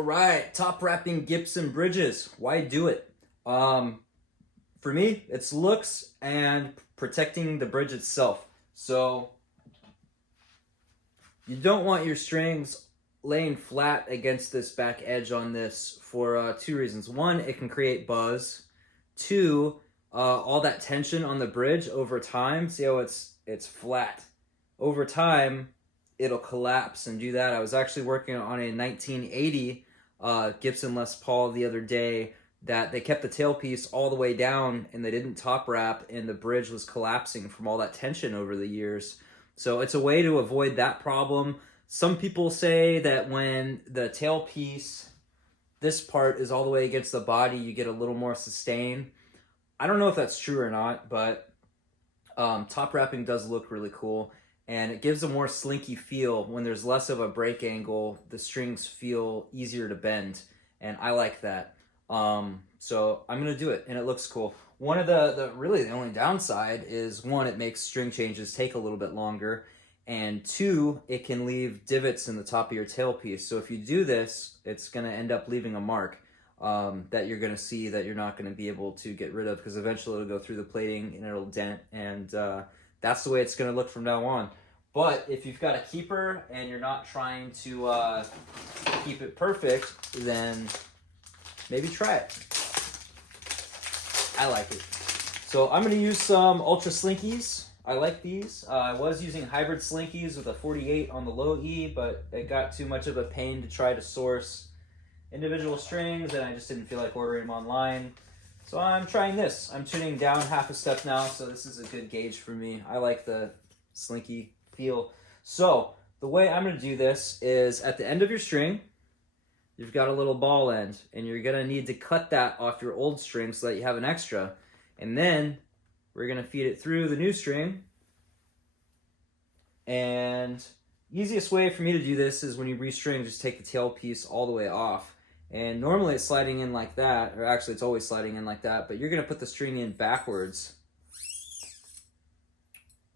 All right, top wrapping Gibson bridges. Why do it? For me, it's looks and protecting the bridge itself. So you don't want your strings laying flat against this back edge on this for two reasons. One, it can create buzz. Two, all that tension on the bridge over time. See how it's flat. Over time, it'll collapse and do that. I was actually working on a 1980 Gibson Les Paul the other day that they kept the tailpiece all the way down and they didn't top wrap, and the bridge was collapsing from all that tension over the years. So it's a way to avoid that problem. Some people say that when the tailpiece, this part is all the way against the body, you get a little more sustain. I don't know if that's true or not, but top wrapping does look really cool. And it gives a more slinky feel. When there's less of a break angle, the strings feel easier to bend, and I like that. So I'm gonna do it, and it looks cool. One of the really the only downside is, one, it makes string changes take a little bit longer, and two, it can leave divots in the top of your tailpiece. So if you do this, it's gonna end up leaving a mark that you're gonna see that you're not gonna be able to get rid of, because eventually it'll go through the plating and it'll dent, and that's the way it's gonna look from now on. But if you've got a keeper and you're not trying to keep it perfect, then maybe try it. I like it. So I'm going to use some Ultra Slinkies. I like these. I was using hybrid Slinkies with a 48 on the low E, but it got too much of a pain to try to source individual strings, and I just didn't feel like ordering them online. So I'm trying this. I'm tuning down half a step now, so this is a good gauge for me. I like the Slinky feel. So the way I'm going to do this is, at the end of your string, you've got a little ball end, and you're going to need to cut that off your old string so that you have an extra. And then we're going to feed it through the new string. And easiest way for me to do this is when you restring, just take the tail piece all the way off. And normally it's sliding in like that, or actually it's always sliding in like that, but you're going to put the string in backwards.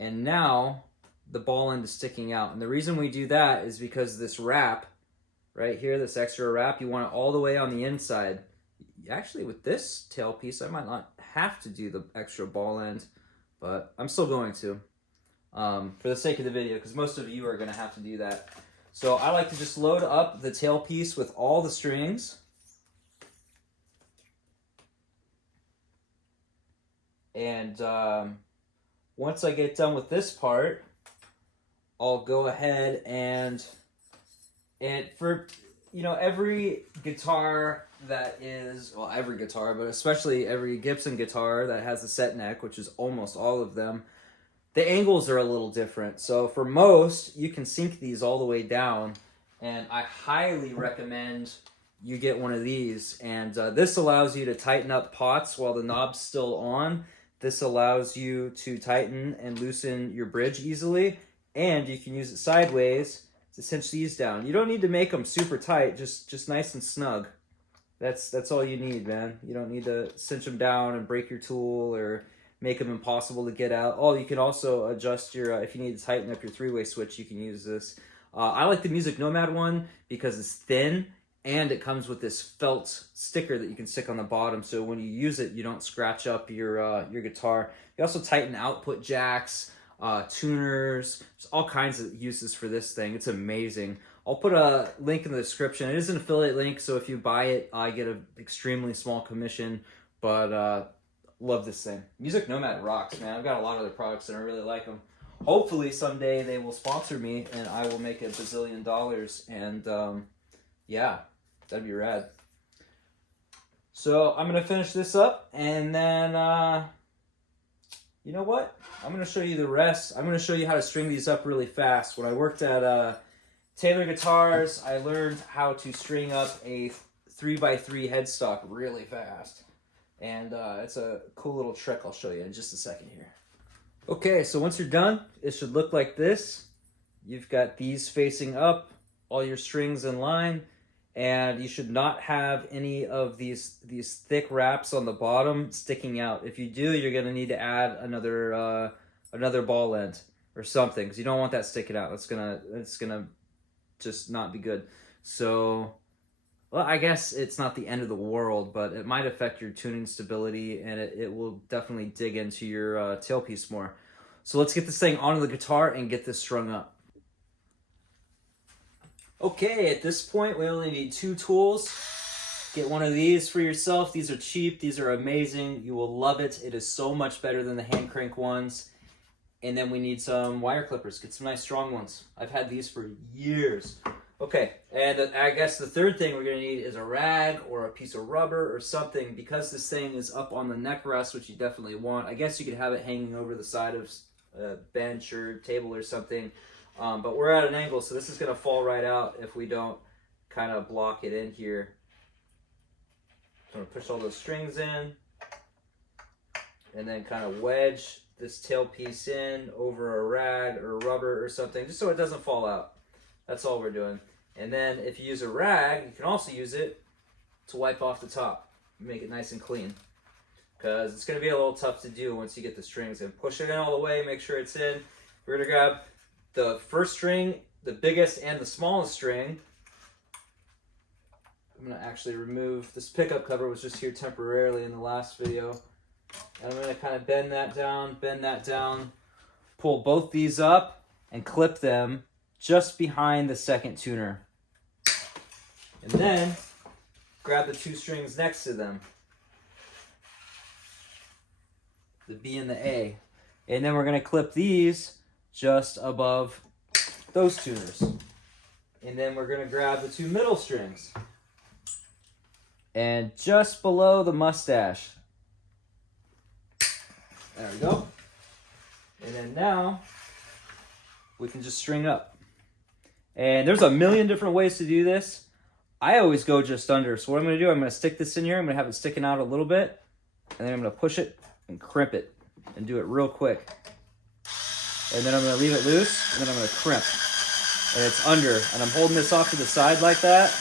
And now the ball end is sticking out. And the reason we do that is because this wrap right here, this extra wrap, you want it all the way on the inside. Actually, with this tailpiece, I might not have to do the extra ball end, but I'm still going to, for the sake of the video, because most of you are going to have to do that. So I like to just load up the tailpiece with all the strings. And once I get done with this part, I'll go ahead and for, you know, every guitar that is, well, every guitar, but especially every Gibson guitar that has a set neck, which is almost all of them, the angles are a little different. So for most, you can sink these all the way down, and I highly recommend you get one of these. And this allows you to tighten up pots while the knob's still on. This allows you to tighten and loosen your bridge easily, and you can use it sideways to cinch these down. You don't need to make them super tight, just nice and snug. That's all you need, man. You don't need to cinch them down and break your tool or make them impossible to get out. Oh, you can also adjust your, if you need to tighten up your three-way switch, you can use this. I like the Music Nomad one because it's thin, and it comes with this felt sticker that you can stick on the bottom, so when you use it, you don't scratch up your guitar. You also tighten output jacks, tuners, there's all kinds of uses for this thing. It's amazing. I'll put a link in the description. It is an affiliate link, so if you buy it, I get an extremely small commission, but love this thing. Music Nomad rocks, man. I've got a lot of other products and I really like them. Hopefully someday they will sponsor me and I will make $1 bazillion, and yeah, that'd be rad. So I'm going to finish this up, and then you know what? I'm going to show you the rest. I'm going to show you how to string these up really fast. When I worked at Taylor Guitars, I learned how to string up a 3x3 headstock really fast. And it's a cool little trick I'll show you in just a second here. Okay, so once you're done, it should look like this. You've got these facing up, all your strings in line, and you should not have any of these thick wraps on the bottom sticking out. If you do, you're going to need to add another ball end or something, because you don't want that sticking out. It's gonna just not be good. So well, I guess it's not the end of the world, but it might affect your tuning stability, and it will definitely dig into your tailpiece more. So let's get this thing onto the guitar and get this strung up. Okay, at this point, we only need 2 tools. Get one of these for yourself. These are cheap. These are amazing. You will love it. It is so much better than the hand crank ones. And then we need some wire clippers. Get some nice strong ones. I've had these for years. Okay, and I guess the third thing we're going to need is a rag or a piece of rubber or something, because this thing is up on the neck rest, which you definitely want. I guess you could have it hanging over the side of a bench or table or something, but we're at an angle, so this is going to fall right out if we don't kind of block it in here. So I'm going to push all those strings in and then kind of wedge this tailpiece in over a rag or rubber or something, just so it doesn't fall out. That's all we're doing. And then if you use a rag, you can also use it to wipe off the top. Make it nice and clean. Because it's going to be a little tough to do once you get the strings in. Push it in all the way, make sure it's in. We're going to grab the first string, the biggest and the smallest string. I'm going to actually remove, this pickup cover was just here temporarily in the last video. And I'm going to kind of bend that down, pull both these up and clip them just behind the second tuner. And then grab the 2 strings next to them, the B and the A. And then we're going to clip these just above those tuners. And then we're going to grab the 2 middle strings and just below the mustache. There we go. And then now we can just string up. And there's a million different ways to do this. I always go just under. So what I'm going to do, I'm going to stick this in here. I'm going to have it sticking out a little bit. And then I'm going to push it and crimp it and do it real quick. And then I'm going to leave it loose. And then I'm going to crimp. And it's under. And I'm holding this off to the side like that.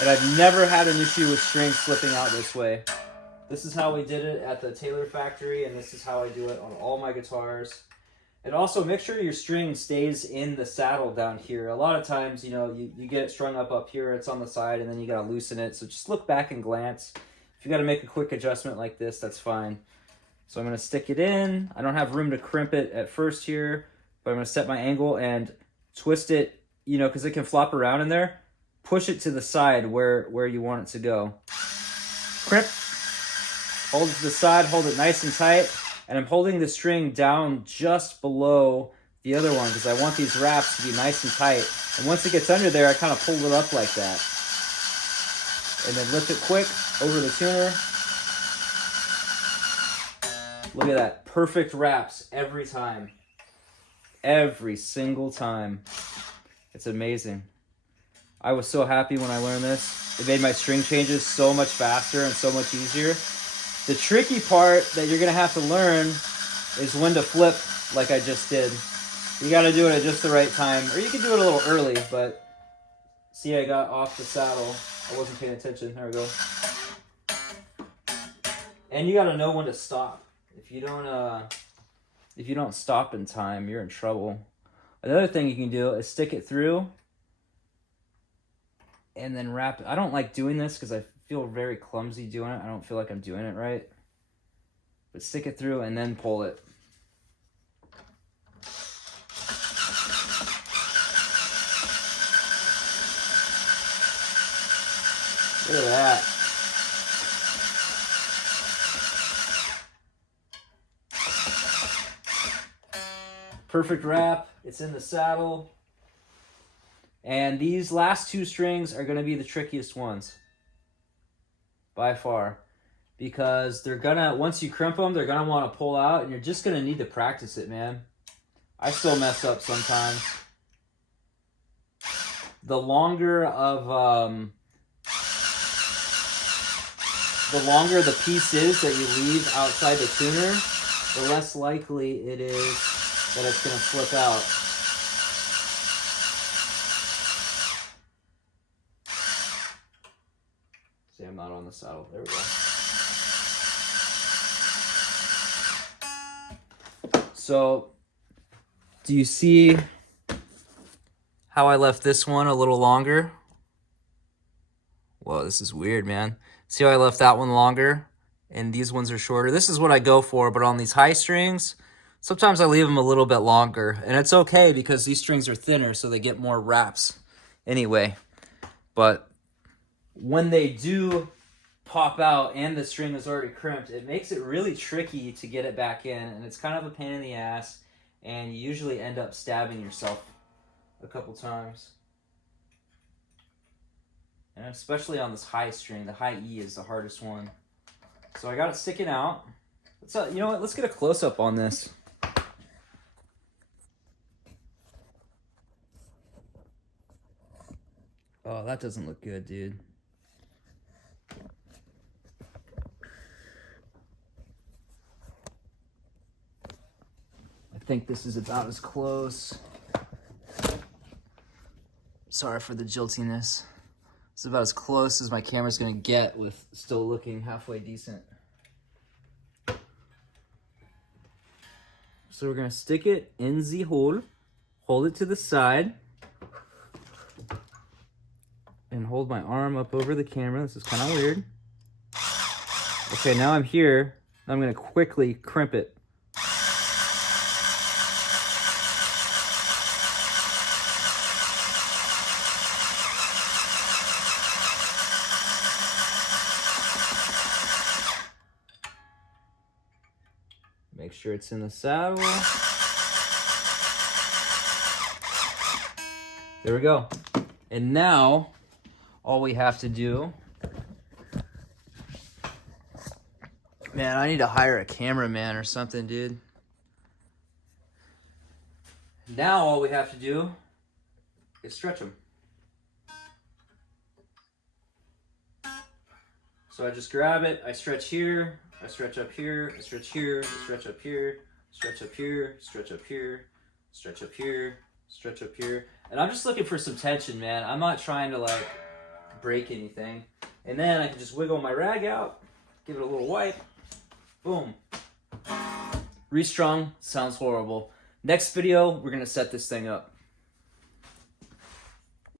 And I've never had an issue with strings slipping out this way. This is how we did it at the Taylor factory. And this is how I do it on all my guitars. And also make sure your string stays in the saddle down here. A lot of times, you know, you get it strung up here, it's on the side, and then you got to loosen it. So just look back and glance. If you got to make a quick adjustment like this, that's fine. So I'm going to stick it in. I don't have room to crimp it at first here, but I'm going to set my angle and twist it, you know, because it can flop around in there. Push it to the side where you want it to go. Crimp. Hold it to the side, hold it nice and tight. And I'm holding the string down just below the other one because I want these wraps to be nice and tight. And once it gets under there, I kind of pull it up like that. And then lift it quick over the tuner. Look at that. Perfect wraps every time. Every single time. It's amazing. I was so happy when I learned this. It made my string changes so much faster and so much easier. The tricky part that you're going to have to learn is when to flip like I just did. You got to do it at just the right time. Or you can do it a little early, but see, I got off the saddle. I wasn't paying attention. There we go. And you got to know when to stop. If you don't stop in time, you're in trouble. Another thing you can do is stick it through and then wrap it. I don't like doing this because I feel very clumsy doing it. I don't feel like I'm doing it right. But stick it through and then pull it. Look at that. Perfect wrap. It's in the saddle. And these last 2 strings are going to be the trickiest ones. By far. Because they're gonna, once you crimp them, they're gonna want to pull out, and you're just gonna need to practice it, man. I still mess up sometimes. The longer the piece is that you leave outside the tuner, the less likely it is that it's gonna slip out. See, I'm not on the saddle. There we go. So, do you see how I left this one a little longer. Whoa, this is weird, man. See how I left that one longer and these ones are shorter? This is what I go for, but on these high strings, sometimes I leave them a little bit longer. And it's okay because these strings are thinner, so they get more wraps anyway. But when they do pop out and the string is already crimped, it makes it really tricky to get it back in, and it's kind of a pain in the ass, and you usually end up stabbing yourself a couple times. And especially on this high string, the high E is the hardest one. So I got it sticking out. Let's, you know what, let's get a close-up on this. Oh, that doesn't look good, dude. I think this is about as close. Sorry for the jiltiness. It's about as close as my camera's gonna get with still looking halfway decent. So we're gonna stick it in the hole, hold it to the side, and hold my arm up over the camera. This is kind of weird. Okay, now I'm here. I'm gonna quickly crimp it. Make sure it's in the saddle. There we go. And now, all we have to do... Man, I need to hire a cameraman or something, dude. Now all we have to do is stretch them. So I just grab it, I stretch here, I stretch up here, I stretch here, I stretch up here, stretch up here, stretch up here, stretch up here, stretch up here. And I'm just looking for some tension, man. I'm not trying to like break anything. And then I can just wiggle my rag out, give it a little wipe, boom. Restrung, sounds horrible. Next video, we're gonna set this thing up.